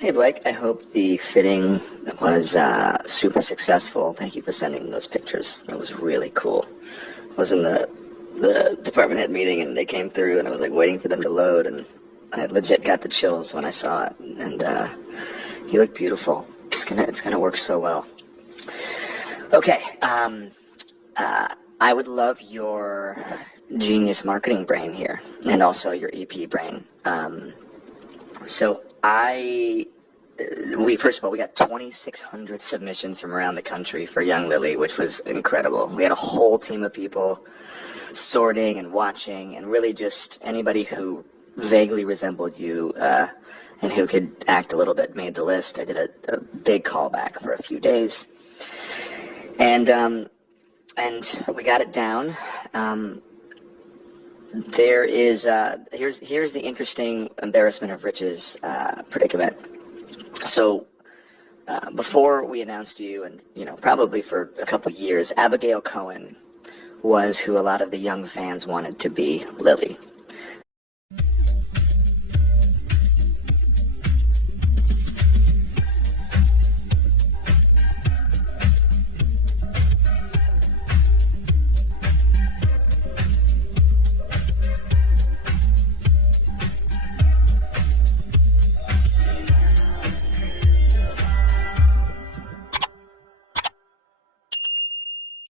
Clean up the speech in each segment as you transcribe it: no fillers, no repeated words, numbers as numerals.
Hey Blake, I hope the fitting was super successful. Thank you for sending those pictures. That was really cool. I was in the department head meeting and they came through and I was like waiting for them to load and I legit got the chills when I saw it. And you look beautiful. It's gonna work so well. Okay, I would love your genius marketing brain here and also your EP brain. So first of all, we got 2,600 submissions from around the country for Young Lily, which was incredible. We had a whole team of people sorting and watching, and really just anybody who vaguely resembled you and who could act a little bit made the list. I did a big callback for a few days, and we got it down. Here's the interesting embarrassment of riches predicament. So before we announced you, and probably for a couple years, Abigail Cohen was who a lot of the young fans wanted to be Lily.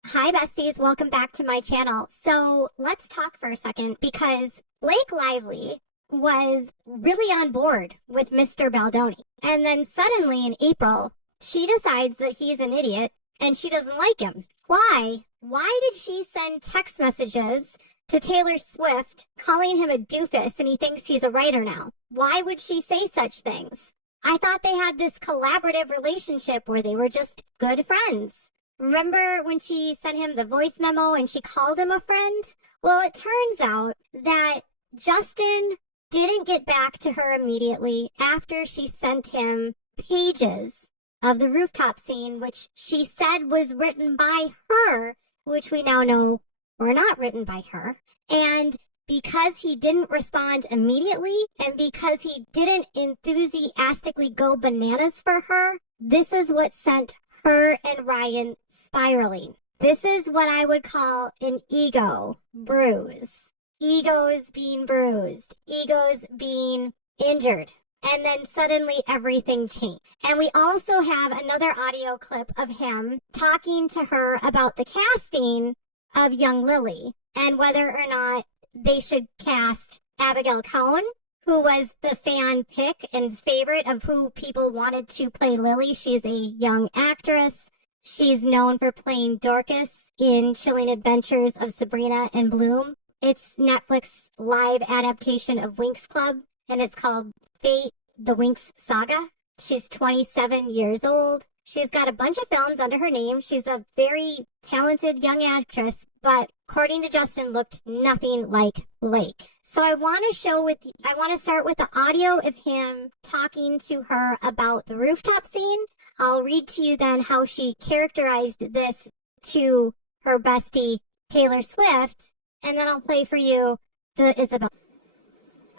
Hi besties, welcome back to my channel. So let's talk for a second because Blake Lively was really on board with Mr. Baldoni. And then suddenly in April, she decides that he's an idiot and she doesn't like him. Why? Why did she send text messages to Taylor Swift calling him a doofus and he thinks he's a writer now? Why would she say such things? I thought they had this collaborative relationship where they were just good friends. Remember when she sent him the voice memo and she called him a friend? Well, it turns out that Justin didn't get back to her immediately after she sent him pages of the rooftop scene, which she said was written by her, which we now know were not written by her. And because he didn't respond immediately and because he didn't enthusiastically go bananas for her, this is what sent her and Ryan spiraling. This is what I would call an ego bruise. Egos being bruised, egos being injured, and then suddenly everything changed. And we also have another audio clip of him talking to her about the casting of Young Lily and whether or not they should cast Abigail Cohen, who was the fan pick and favorite of who people wanted to play Lily. She's a young actress. She's known for playing Dorcas in Chilling Adventures of Sabrina and Bloom. It's Netflix live adaptation of Winx Club, and it's called Fate, the Winx Saga. She's 27 years old. She's got a bunch of films under her name. She's a very talented young actress, but according to Justin, looked nothing like Blake. So I want to start with the audio of him talking to her about the rooftop scene. I'll read to you then how she characterized this to her bestie, Taylor Swift, and then I'll play for you the Isabel.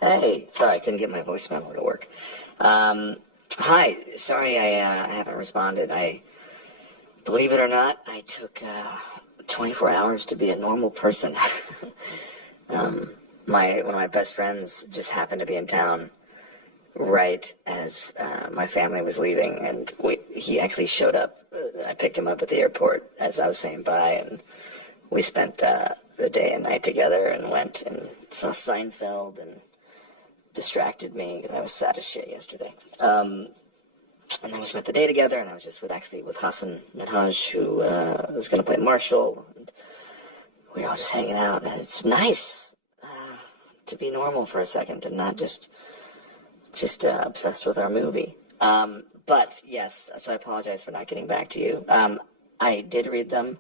Hey, sorry, I couldn't get my voice memo to work. Hi, sorry I haven't responded. Believe it or not, I took 24 hours to be a normal person. One of my best friends just happened to be in town right as my family was leaving, and he actually showed up. I picked him up at the airport as I was saying bye, and we spent the day and night together and went and saw Seinfeld and distracted me because I was sad as shit yesterday. And then we spent the day together, and I was just with Hassan Minhaj, who was going to play Marshall, and we were all just hanging out, and it's nice to be normal for a second and not just obsessed with our movie. But yes, so I apologize for not getting back to you. I did read them,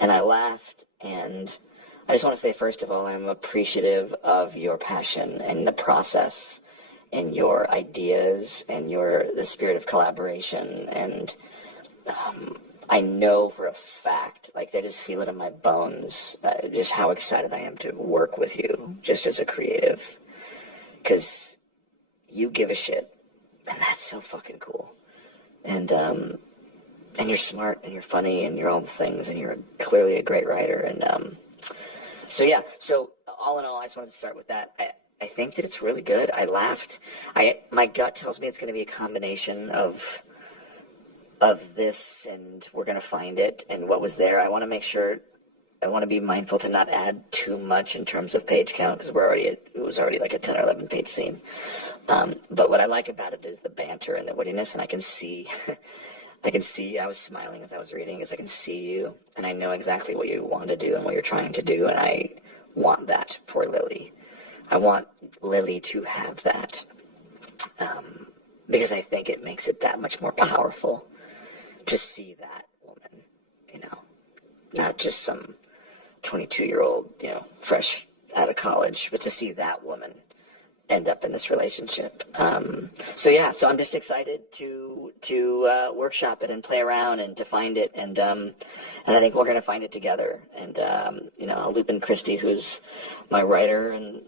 and I laughed, and I just want to say, first of all, I'm appreciative of your passion and the process and your ideas and the spirit of collaboration. And I know for a fact, like I just feel it in my bones, just how excited I am to work with you just as a creative. Because you give a shit. And that's so fucking cool. And you're smart, and you're funny, and you're all the things, and you're clearly a great writer. And so all in all, I just wanted to start with that. I think that it's really good. I laughed. My gut tells me it's going to be a combination of this, and we're going to find it, and what was there. I want to be mindful to not add too much in terms of page count, because it was already like a 10 or 11 page scene. But what I like about it is the banter and the wittiness, and I can see, I was smiling as I was reading, because I can see you, and I know exactly what you want to do and what you're trying to do, and I want that for Lily. I want Lily to have that, because I think it makes it that much more powerful to see that woman, not just some 22-year-old, fresh out of college, but to see that woman end up in this relationship. So I'm just excited to workshop it and play around and to find it, and I think we're going to find it together. And I'll loop in Christy, who's my writer, and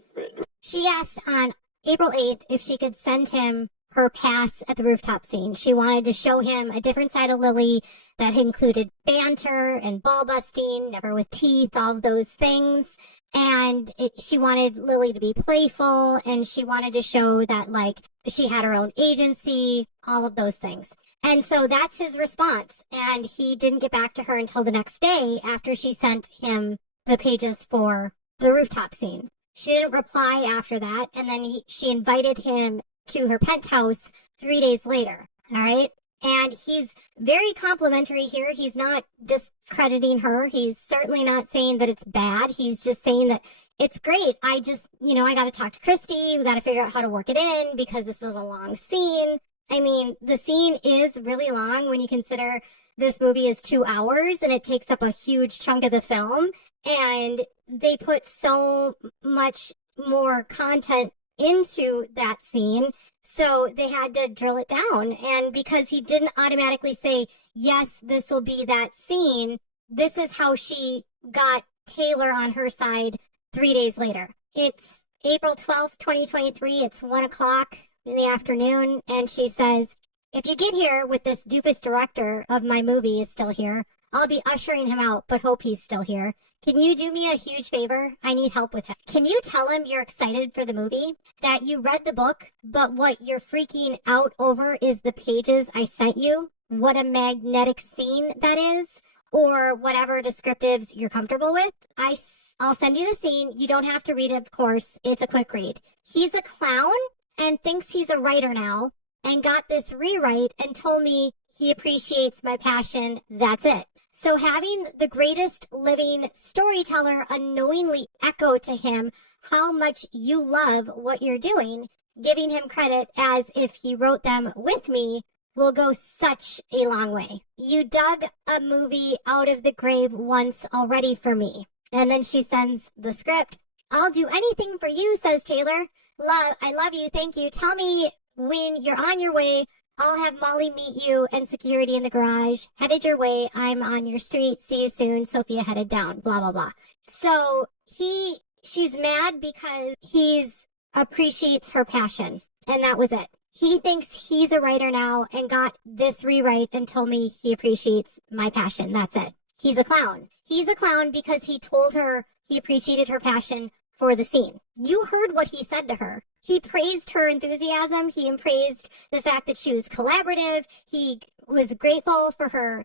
she asked on April 8th if she could send him her pass at the rooftop scene. She wanted to show him a different side of Lily that included banter and ball busting, never with teeth, all of those things. And she wanted Lily to be playful, and she wanted to show that, like, she had her own agency, all of those things. And so that's his response. And he didn't get back to her until the next day after she sent him the pages for the rooftop scene. She didn't reply after that, and then she invited him to her penthouse 3 days later, all right? And he's very complimentary here. He's not discrediting her. He's certainly not saying that it's bad. He's just saying that it's great. I got to talk to Christy. We got to figure out how to work it in, because this is a long scene. I mean, the scene is really long when you consider this movie is 2 hours and it takes up a huge chunk of the film. And they put so much more content into that scene, so they had to drill it down. And because he didn't automatically say, yes, this will be that scene, this is how she got Taylor on her side 3 days later. It's April 12th, 2023. It's 1 o'clock in the afternoon, and she says, if you get here with this doofus director of my movie is still here, I'll be ushering him out, but hope he's still here. Can you do me a huge favor? I need help with him. Can you tell him you're excited for the movie? That you read the book, but what you're freaking out over is the pages I sent you? What a magnetic scene that is? Or whatever descriptives you're comfortable with? I'll send you the scene. You don't have to read it, of course. It's a quick read. He's a clown and thinks he's a writer now, and got this rewrite and told me he appreciates my passion. That's it. So having the greatest living storyteller unknowingly echo to him how much you love what you're doing, giving him credit as if he wrote them with me, will go such a long way. You dug a movie out of the grave once already for me. And then she sends the script. I'll do anything for you, says Taylor. I love you. Thank you. Tell me when you're on your way. I'll have Molly meet you and security in the garage. Headed your way. I'm on your street. See you soon. Sophia headed down. Blah, blah, blah. So she's mad because he appreciates her passion. And that was it. He thinks he's a writer now and got this rewrite and told me he appreciates my passion. That's it. He's a clown. He's a clown because he told her he appreciated her passion for the scene. You heard what he said to her. He praised her enthusiasm. He praised the fact that she was collaborative. He was grateful for her,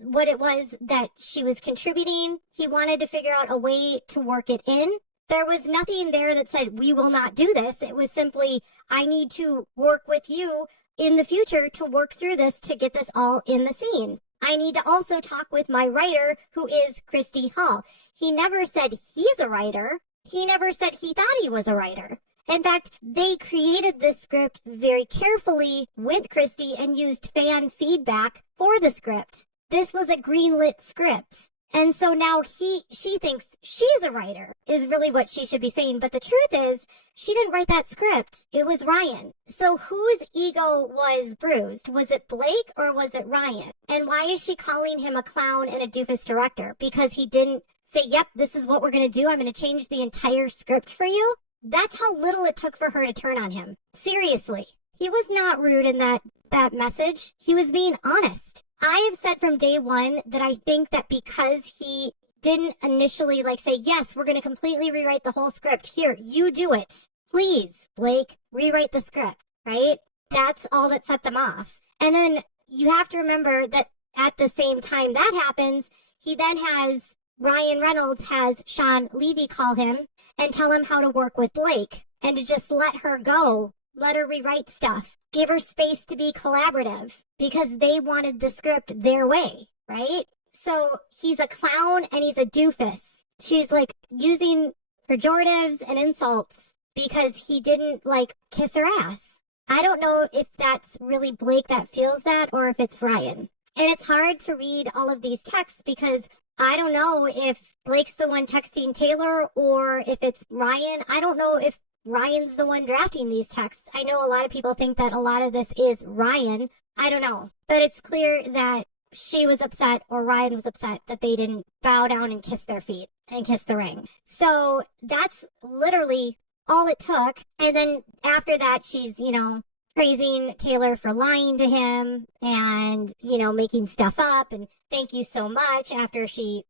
what it was that she was contributing. He wanted to figure out a way to work it in. There was nothing there that said, we will not do this. It was simply, I need to work with you in the future to work through this to get this all in the scene. I need to also talk with my writer, who is Christy Hall. He never said he's a writer. He never said he thought he was a writer. In fact, they created this script very carefully with Christy and used fan feedback for the script. This was a greenlit script. And so now she thinks she's a writer is really what she should be saying. But the truth is, she didn't write that script. It was Ryan. So whose ego was bruised? Was it Blake or was it Ryan? And why is she calling him a clown and a doofus director? Because he didn't say, yep, this is what we're going to do. I'm going to change the entire script for you. That's how little it took for her to turn on him. Seriously. He was not rude in that message. He was being honest. I have said from day one that I think that because he didn't initially like say, yes, we're going to completely rewrite the whole script. Here, you do it. Please, Blake, rewrite the script, right? That's all that set them off. And then you have to remember that at the same time that happens, he then has Ryan Reynolds has Sean Levy call him and tell him how to work with Blake and to just let her go, let her rewrite stuff, give her space to be collaborative because they wanted the script their way, right? So he's a clown and he's a doofus. She's like using pejoratives and insults because he didn't like kiss her ass. I don't know if that's really Blake that feels that or if it's Ryan. And it's hard to read all of these texts because I don't know if Blake's the one texting Taylor or if it's Ryan. I don't know if Ryan's the one drafting these texts. I know a lot of people think that a lot of this is Ryan. I don't know. But it's clear that she was upset or Ryan was upset that they didn't bow down and kiss their feet and kiss the ring. So that's literally all it took. And then after that, she's, praising Taylor for lying to him and, making stuff up and thank you so much after she,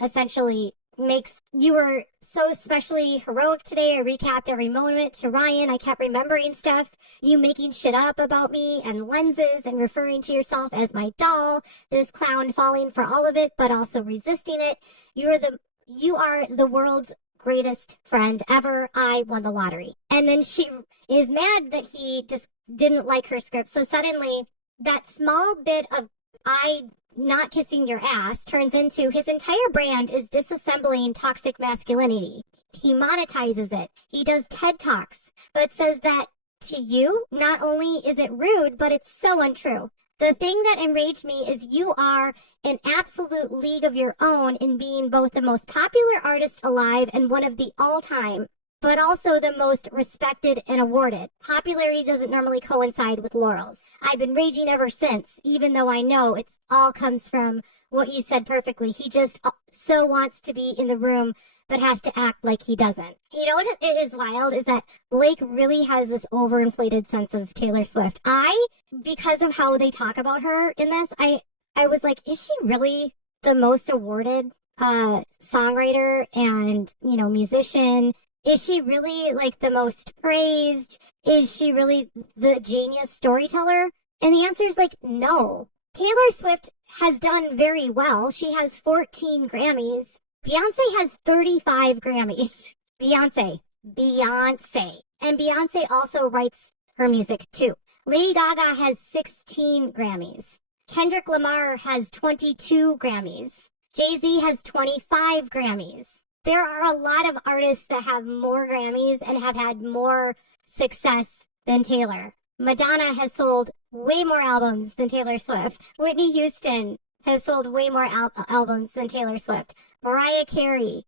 essentially makes you were so especially heroic today. I recapped every moment to Ryan. I kept remembering stuff. You making shit up about me and lenses and referring to yourself as my doll. This clown falling for all of it, but also resisting it. You are the world's greatest friend ever. I won the lottery. And then she is mad that he just didn't like her script. So suddenly that small bit of I not kissing your ass turns into his entire brand is disassembling toxic masculinity. He monetizes it. He does TED Talks, but says that to you, not only is it rude, but it's so untrue. The thing that enraged me is you are an absolute league of your own in being both the most popular artist alive and one of the all-time, but also the most respected and awarded. Popularity doesn't normally coincide with laurels. I've been raging ever since, even though I know it's all comes from what you said perfectly. He just so wants to be in the room, but has to act like he doesn't. You know what it is wild is that Blake really has this overinflated sense of Taylor Swift. Because of how they talk about her in this, I was like, is she really the most awarded songwriter and, musician? Is she really like the most praised? Is she really the genius storyteller? And the answer is like, no. Taylor Swift has done very well. She has 14 Grammys. Beyonce has 35 Grammys. Beyonce. And Beyonce also writes her music too. Lady Gaga has 16 Grammys. Kendrick Lamar has 22 Grammys. Jay-Z has 25 Grammys. There are a lot of artists that have more Grammys and have had more success than Taylor. Madonna has sold way more albums than Taylor Swift. Whitney Houston has sold way more albums than Taylor Swift. Mariah Carey.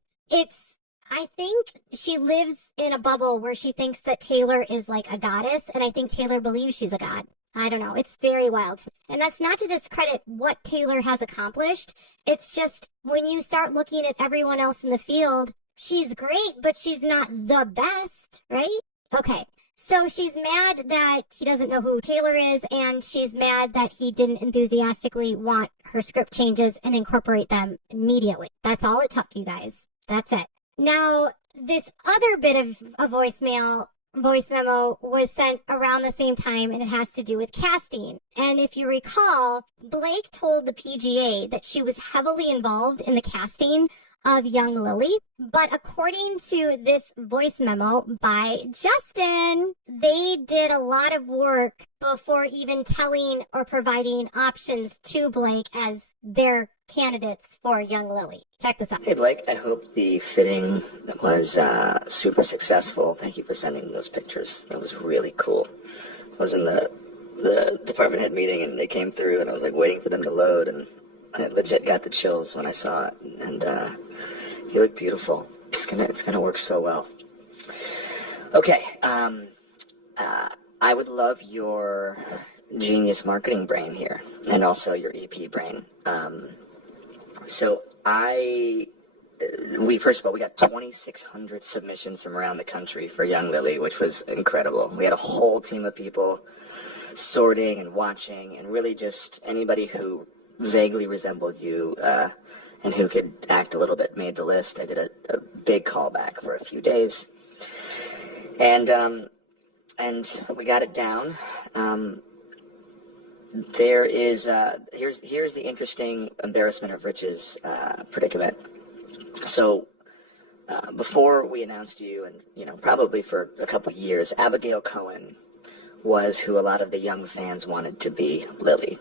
I think she lives in a bubble where she thinks that Taylor is like a goddess, and I think Taylor believes she's a god. I don't know. It's very wild. And that's not to discredit what Taylor has accomplished. It's just when you start looking at everyone else in the field, she's great, but she's not the best, right? Okay. So she's mad that he doesn't know who Taylor is, and she's mad that he didn't enthusiastically want her script changes and incorporate them immediately. That's all it took, you guys. That's it. Now, this other bit of a voice memo was sent around the same time, and it has to do with casting. And if you recall, Blake told the PGA that she was heavily involved in the casting of young Lily. But according to this voice memo by Justin, they did a lot of work before even telling or providing options to Blake as their candidates for young Lily. Check this out. Hey Blake, I hope the fitting was super successful. Thank you for sending those pictures. That was really cool. I was in the department head meeting and they came through and I was like waiting for them to load and I legit got the chills when I saw it. And you look beautiful. It's gonna work so well. Okay, I would love your genius marketing brain here and also your EP brain. So I first of all, we got 2,600 submissions from around the country for Young Lily, which was incredible. We had a whole team of people sorting and watching, and really just anybody who vaguely resembled you and who could act a little bit made the list. I did a big callback for a few days, and we got it down. Here's the interesting embarrassment of riches predicament. So before we announced you, and probably for a couple of years, Abigail Cohen was who a lot of the young fans wanted to be Lily.